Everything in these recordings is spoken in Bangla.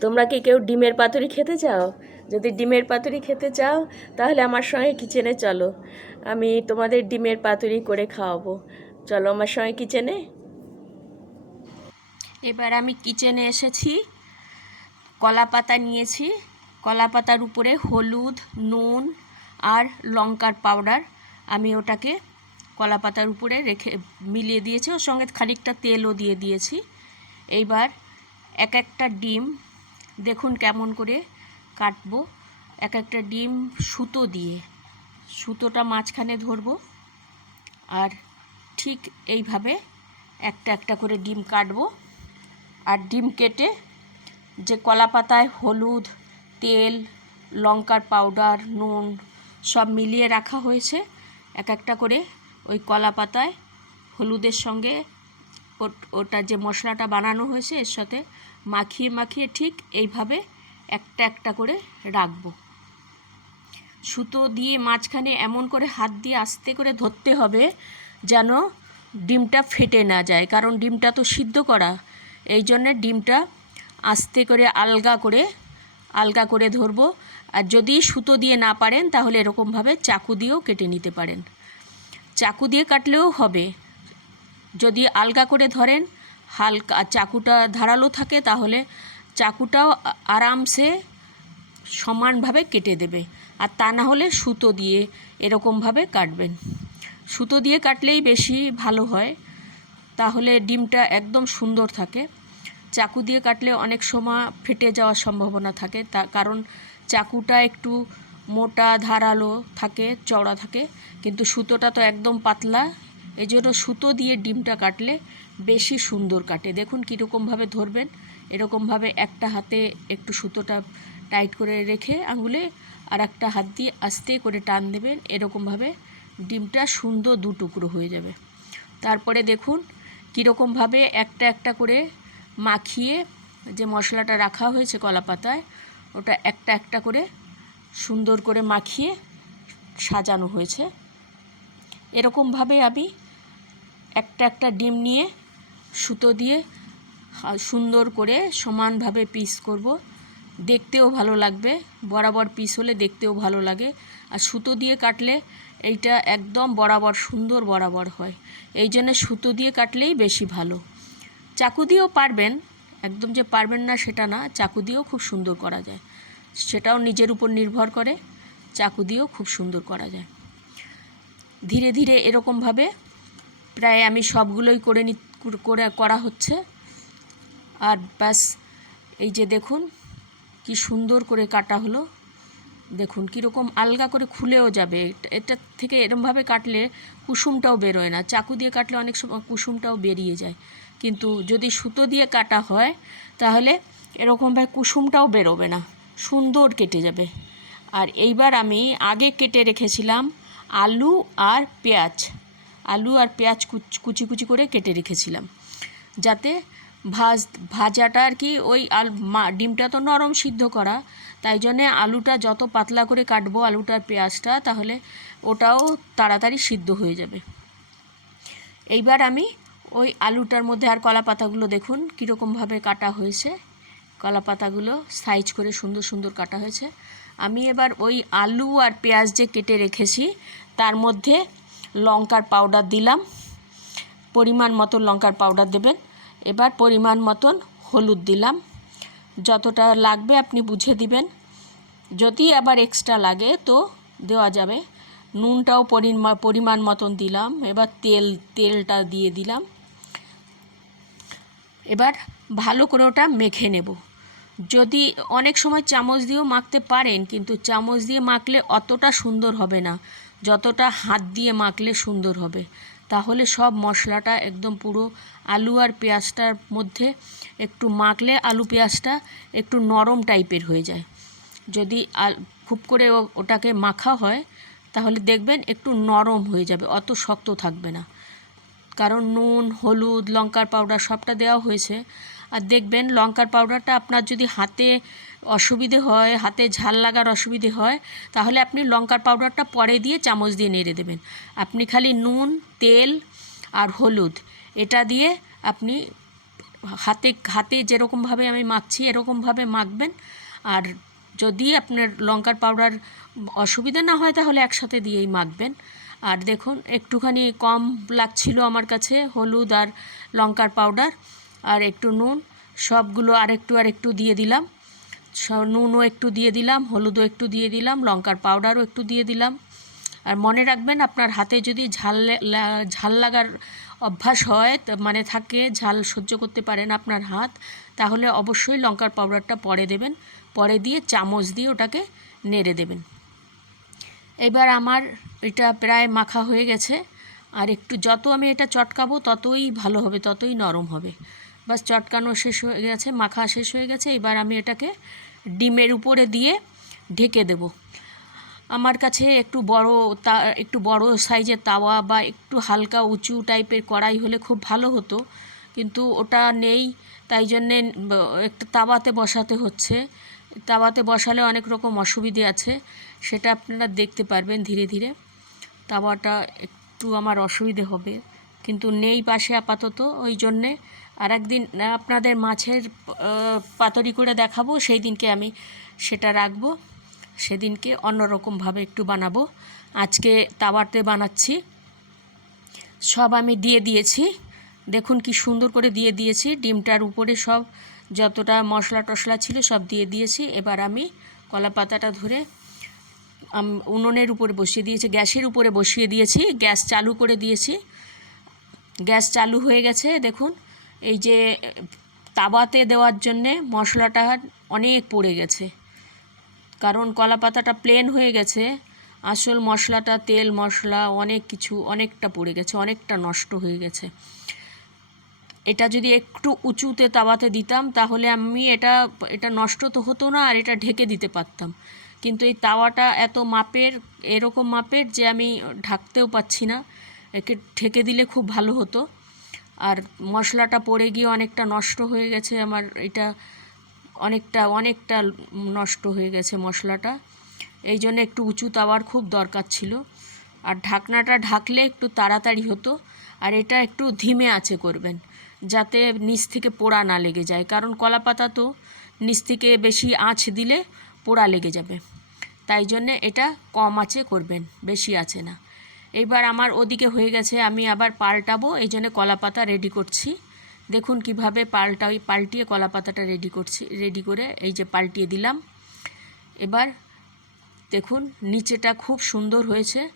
তোমরা কি কেউ ডিমের পাতুরি খেতে চাও? যদি ডিমের পাতুরি খেতে চাও, তাহলে আমার সঙ্গে কিচেনে চলো। আমি তোমাদের ডিমের পাতুরি করে খাওয়াবো। চলো আমার সঙ্গে কিচেনে। এবার আমি কিচেনে এসেছি। কলা পাতা নিয়েছি। কলা পাতার উপরে হলুদ, নুন আর লঙ্কার পাউডার আমি ওটাকে কলা পাতার উপরে রেখে মিলিয়ে দিয়েছি। ওর সঙ্গে খানিকটা তেলও দিয়ে দিয়েছি। এইবার এক একটা ডিম দেখুন কেমন করে কাটবো। এক একটা ডিম সুতো দিয়ে। সুতোটা মাঝখানে ধরবো। আর ঠিক এইভাবে একটা একটা করে ডিম কাটবো। আর ডিম কেটে যে কলা পাতায় হলুদ, তেল, লঙ্কার পাউডার, নুন সব মিলিয়ে রাখা হয়েছে। এক একটা করে ওই কলা পাতায় হলুদের সঙ্গে ওট- যে মশলাটা বানানো হয়েছে এর সাথে মাখিয়ে মাখিয়ে ঠিক এইভাবে একটা একটা করে রাখব। সুতো দিয়ে মাঝখানে এমন করে হাত দিয়ে আস্তে করে ধরতে হবে যেন ডিমটা ফেটে না যায়, কারণ ডিমটা তো সিদ্ধ করা। এই জন্যে ডিমটা আস্তে করে আলগা করে আলগা করে ধরবো। আর যদি সুতো দিয়ে না পারেন তাহলে এরকমভাবে চাকু দিয়েও কেটে নিতে পারেন। চাকু দিয়ে কাটলেও হবে। যদি আলগা করে ধরেন, হালকা চাকুটা ধারালো থাকে, তাহলে চাকুটাও আরামসে সমানভাবে কেটে দেবে। আর তা না হলে সুতো দিয়ে এরকমভাবে কাটবেন। সুতো দিয়ে কাটলেই বেশি ভালো হয়। তাহলে ডিমটা একদম সুন্দর থাকে। চাকু দিয়ে কাটলে অনেক সময় ফেটে যাওয়ার সম্ভাবনা থাকে। তা কারণ চাকুটা একটু মোটা, ধারালো থাকে, চওড়া থাকে। কিন্তু সুতোটা তো একদম পাতলা এই জন্য সুতো দিয়ে ডিমটা কাটলে বেশি সুন্দর কাটে। দেখুন কীরকমভাবে ধরবেন। এরকমভাবে একটা হাতে একটু সুতোটা টাইট করে রেখে আঙুলে আর একটা হাত দিয়ে আস্তে করে টান দেবেন। এরকমভাবে ডিমটা সুন্দর দু টুকরো হয়ে যাবে। তারপরে দেখুন কীরকমভাবে একটা একটা করে মাখিয়ে যে মশলাটা রাখা হয়েছে কলা পাতায় ওটা একটা একটা করে সুন্দর করে মাখিয়ে সাজানো হয়েছে। এরকমভাবে আমি একটা একটা ডিম নিয়ে সুতো দিয়ে সুন্দর করে সমানভাবে পিস করব। দেখতেও ভালো লাগবে, বরাবর পিস হলে দেখতেও ভালো লাগে। আর সুতো দিয়ে কাটলে এইটা একদম বরাবর, সুন্দর বরাবর হয়। এই জন্য সুতো দিয়ে কাটলেই বেশি ভালো। চাকু দিয়েও পারবেন, একদম যে পারবেন না সেটা না, চাকু দিয়েও খুব সুন্দর করা যায়। সেটাও নিজের উপর নির্ভর করে, চাকু দিয়েও খুব সুন্দর করা যায়। ধীরে ধীরে এরকমভাবে প্রায় আমি সবগুলোই করে নি, করে করা হচ্ছে। আর ব্যাস, এই যে দেখুন, কি সুন্দর করে কাটা হলো। দেখুন, কীরকম আলগা করে খুলেও যাবে। এটা- থেকে এরমভাবে কাটলে কুসুমটাও বেরোয় না। চাকু দিয়ে কাটলে অনেক সময় কুসুমটাও বেরিয়ে যায়। কিন্তু যদি সুতো দিয়ে কাটা হয়, তাহলে এরকমভাবে কুসুমটাও বেরোবে না। সুন্দর কেটে যাবে। আর এইবার আমি আগে কেটে রেখেছিলাম আলু আর পেঁয়াজ। আলু আর পেঁয়াজ কুচ- কুচি করে কেটে রেখেছিলাম। যাতে ভাজ, ভাজাটা আর কি ওই আল ডিমটা তো নরম সিদ্ধ করা, তাই জন্যে আলুটা যত পাতলা করে কাটবো আলুটার পেঁয়াজটা, তাহলে ওটাও তাড়াতাড়ি সিদ্ধ হয়ে যাবে। এইবার আমি ওই আলুটার মধ্যে আর কলা পাতাগুলো দেখুন কীরকমভাবে কাটা হয়েছে। কলা পাতাগুলো সাইজ করে সুন্দর সুন্দর কাটা হয়েছে। আমি এবার ওই আলু আর পেঁয়াজ যে কেটে রেখেছি, তার মধ্যে লঙ্কার পাউডার দিলাম। পরিমাণ মতন লঙ্কার পাউডার দেবেন। এবার পরিমাণ মতন হলুদ দিলাম। যতটা লাগবে আপনি বুঝে দিবেন। যদি আবার এক্সট্রা লাগে তো দেওয়া যাবে। নুনটাও পরিমা পরিমাণ মতন দিলাম। এবার তেল, তেলটা দিয়ে দিলাম। এবার ভালো করে ওটা মেখে নেব। যদি অনেক সময় চামচ দিয়েও মাখতে পারেন, কিন্তু চামচ দিয়ে মাখলে অতটা সুন্দর হবে না। যতটা হাত দিয়ে মাখলে সুন্দর হবে। তাহলে সব মশলাটা একদম পুরো আলু আর পেঁয়াজটার মধ্যে একটু মাখলে আলু পেঁয়াজটা একটু নরম টাইপের হয়ে যায়। যদি খুব করে ওটাকে মাখা হয়, তাহলে দেখবেন একটু নরম হয়ে যাবে, অত শক্ত থাকবে না। কারণ নুন, হলুদ, লঙ্কার পাউডার সবটা দেওয়া হয়েছে। আর দেখবেন লঙ্কার পাউডারটা আপনার যদি হাতে অসুবিধে হয়, হাতে ঝাল লাগার অসুবিধে হয়, তাহলে আপনি লঙ্কার পাউডারটা পরে দিয়ে চামচ দিয়ে নেড়ে দেবেন। আপনি খালি নুন, তেল আর হলুদ এটা দিয়ে আপনি হাতে হাতে যেরকমভাবে আমি মাখছি এরকমভাবে মাখবেন। আর যদি আপনার লঙ্কার পাউডার অসুবিধা না হয় তাহলে একসাথে দিয়েই মাখবেন। আর দেখুন, একটুখানি কম লাগছিল আমার কাছে হলুদ আর লঙ্কার পাউডার। আর একটু নুন, সবগুলো আর একটু আর একটু দিয়ে দিলাম। নুনও একটু দিয়ে দিলাম, হলুদও একটু দিয়ে দিলাম, লঙ্কার পাউডারও একটু দিয়ে দিলাম। আর মনে রাখবেন, আপনার হাতে যদি ঝাল ঝাল লাগার অভ্যাস হয় মানে থাকে ঝাল সহ্য করতে পারেন আপনার হাত, তাহলে অবশ্যই লঙ্কার পাউডারটা পরে দেবেন। পরে দিয়ে চামচ দিয়ে ওটাকে নেড়ে দেবেন। এবার আমার এটা প্রায় মাখা হয়ে গেছে। আর একটু যত আমি এটা চটকাবো, ততই ভালো হবে, ততই নরম হবে। বাস চটকানো শেষ হয়ে গেছে, মাখা শেষ হয়ে গেছে, এবার আমি এটাকে ডিমের উপরে দিয়ে ঢেকে দেব। আমার কাছে একটু বড় তা, একটু বড় সাইজের তাওয়া বা একটু হালকা উঁচু টাইপের কড়াই হলে খুব ভালো হতো, কিন্তু ওটা নেই, তাই জন্যে একটা তাওয়াতে বসাতে হচ্ছে। তাওয়াতে বসালে অনেক রকম অসুবিধে আছে, সেটা আপনারা দেখতে পারবেন ধীরে ধীরে। তাওয়াটা একটু আমার অসুবিধে হবে। কিন্তু নেই পাশে আপাতত, ওই জন্যে। আর একদিন আপনাদের মাছের পাতরি করে দেখাবো, সেই দিনকে আমি সেটা রাখব। সেদিনকে অন্যরকমভাবে একটু বানাবো। আজকে তাওয়াতে বানাচ্ছি। সব আমি দিয়ে দিয়েছি। দেখুন কি সুন্দর করে দিয়ে দিয়েছি। ডিমটার উপরে সব যতটা মশলা টশলা ছিল সব দিয়ে দিয়েছি। এবার আমি কলা পাতাটা ধরে উনুনের উপরে বসিয়ে দিয়েছি, গ্যাসের উপরে বসিয়ে দিয়েছি। গ্যাস চালু করে দিয়েছি। গ্যাস চালু হয়ে গেছে, দেখুন। এই যে তাবাতে দেওয়ার জন্যে মশলাটা অনেক পড়ে গেছে। কারণ কলা পাতাটা প্লেন হয়ে গেছে, আসল মশলাটা, তেল মশলা, অনেক কিছু অনেকটা পড়ে গেছে, অনেকটা নষ্ট হয়ে গেছে। এটা যদি একটু উঁচুতে তাওয়াতে দিতাম, তাহলে আমি এটা এটা নষ্ট তো হতো না, আর এটা ঢেকে দিতে পারতাম। কিন্তু এই তাওয়াটা এত মাপের, এরকম মাপের যে আমি ঢাকতেও পাচ্ছি না। একে ঢেকে দিলে খুব ভালো হতো। আর মশলাটা পড়ে গিয়ে অনেকটা নষ্ট হয়ে গেছে, আমার এটা অনেকটা অনেকটা নষ্ট হয়ে গেছে মশলাটা। এই জন্য একটু উঁচু তাওয়ার খুব দরকার ছিল। আর ঢাকনাটা ঢাকলে একটু তাড়াতাড়ি হতো, আর এটা একটু ধিমে আঁচে করবেন, যাতে নিচ থেকে পোড়া না লেগে যায়। কারণ কলা পাতা তো নিচ থেকে বেশি আঁচ দিলে পোড়া লেগে যাবে। তাই জন্যে এটা কম আঁচে করবেন, বেশি আছে না। এইবার আমার ওদিকে হয়ে গেছে, আমি আবার পাল্টাবো, এই জন্য কলা পাতা রেডি করছি। দেখুন কীভাবে পাল্টা ওই পাল্টিয়ে কলা পাতাটা রেডি করছি রেডি করে এই যে পাল্টিয়ে দিলাম। এবার দেখুন নিচেটা খুব সুন্দর হয়েছে।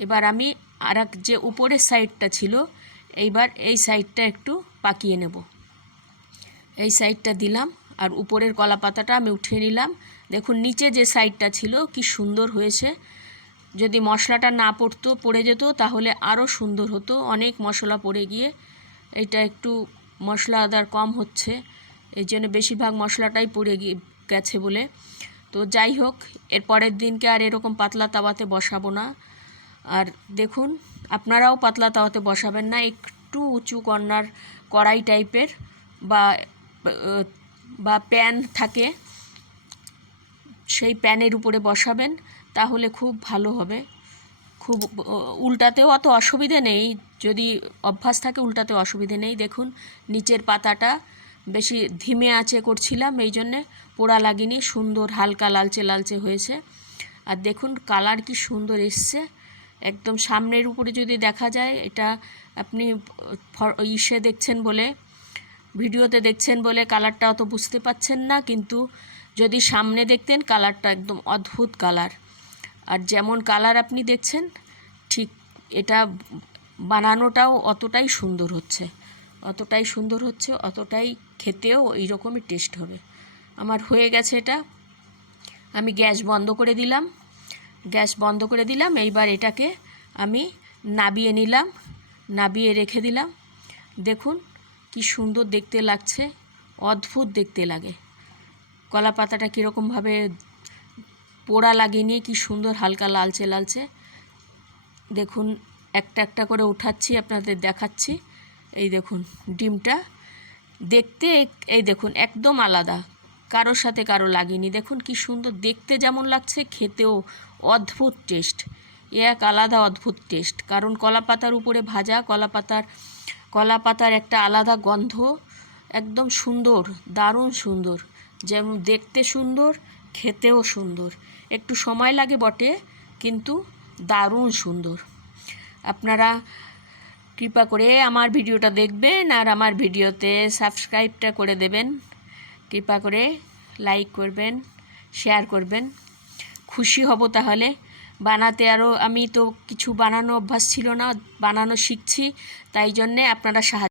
এবার আমি আর যে উপরের সাইডটা ছিল, এইবার এই সাইডটা একটু পাকিয়ে নেব। এই সাইডটা দিলাম, আর উপরের কলা পাতাটা আমি উঠিয়ে নিলাম। দেখুন নিচে যে সাইডটা ছিল, কি সুন্দর হয়েছে। যদি মশলাটা না পড়তো, পড়ে যেত, তাহলে আরও সুন্দর হতো। অনেক মশলা পড়ে গিয়ে এটা একটু মশলা আদার কম হচ্ছে। এই জন্য বেশিরভাগ মশলাটাই পড়ে গিয়ে গেছে বলে। তো যাই হোক, এর পরের দিনকে আর এরকম পাতলা তাওয়াতে বসাবো না। আর দেখুন, আপনারাও পাতলা তাওয়াতে বসাবেন না, একটু উঁচু কর্নার কড়াই টাইপের বা বা প্যান থাকে, সেই প্যানের উপরে বসাবেন। তাহলে খুব ভালো হবে। খুব উল্টাতেও অত অসুবিধে নেই। যদি অভ্যাস থাকে উল্টাতে অসুবিধে নেই। দেখুন, নিচের পাতাটা বেশি ধিমে আঁচে করছিলাম, এই জন্যে পোড়া লাগেনি। সুন্দর, হালকা লালচে লালচে হয়েছে। আর দেখুন, কালার কি সুন্দর এসছে। একদম সামনের উপরে যদি দেখা যায়, এটা আপনি ইসে দেখছেন বলে, ভিডিওতে দেখছেন বলে কালারটা অত বুঝতে পাচ্ছেন না। কিন্তু যদি সামনে দেখতেন, কালারটা একদম অদ্ভুত কালার। আর যেমন কালার আপনি দেখছেন, ঠিক এটা বানানোটাও অতটাই সুন্দর হচ্ছে। অতটাই সুন্দর হচ্ছে, অতটাই খেতেও ওই রকমই টেস্ট হবে। আমার হয়ে গেছে এটা। আমি গ্যাস বন্ধ করে দিলাম। গ্যাস বন্ধ করে দিলাম। এইবার এটাকে আমি নাবিয়ে নিলাম। নাবিয়ে রেখে দিলাম। দেখুন কি সুন্দর দেখতে লাগছে। অদ্ভুত দেখতে লাগে। কলা পাতাটা কীরকমভাবে পোড়া লাগেনি, কি সুন্দর হালকা লালচে লালচে। দেখুন, একটা একটা করে উঠাচ্ছি, আপনাদের দেখাচ্ছি। এই দেখুন, ডিমটা। দেখতে এই দেখুন, একদম আলাদা। কারোর সাথে কারও লাগেনি। দেখুন, কি সুন্দর, দেখতে যেমন লাগছে, খেতেও অদ্ভুত টেস্ট। এ এক আলাদা অদ্ভুত টেস্ট। কারণ কলা পাতার উপরে ভাজা কলা পাতার কলা পাতার একটা আলাদা গন্ধ। একদম সুন্দর, দারুণ সুন্দর। যেমন দেখতে সুন্দর, খেতেও সুন্দর। একটু সময় লাগে বটে, কিন্তু দারুণ সুন্দর। আপনারা কৃপা করে আমার ভিডিওটা দেখবেন আর আমার ভিডিওতে সাবস্ক্রাইবটা করে দেবেন। কৃপা করে লাইক করবেন, শেয়ার করবেন। খুশি হব তাহলে। বানাতে আরও আমি তো কিছু বানানো অভ্যাস ছিল না, বানানো শিখছি, তাই জন্যে আপনারা সাহায্য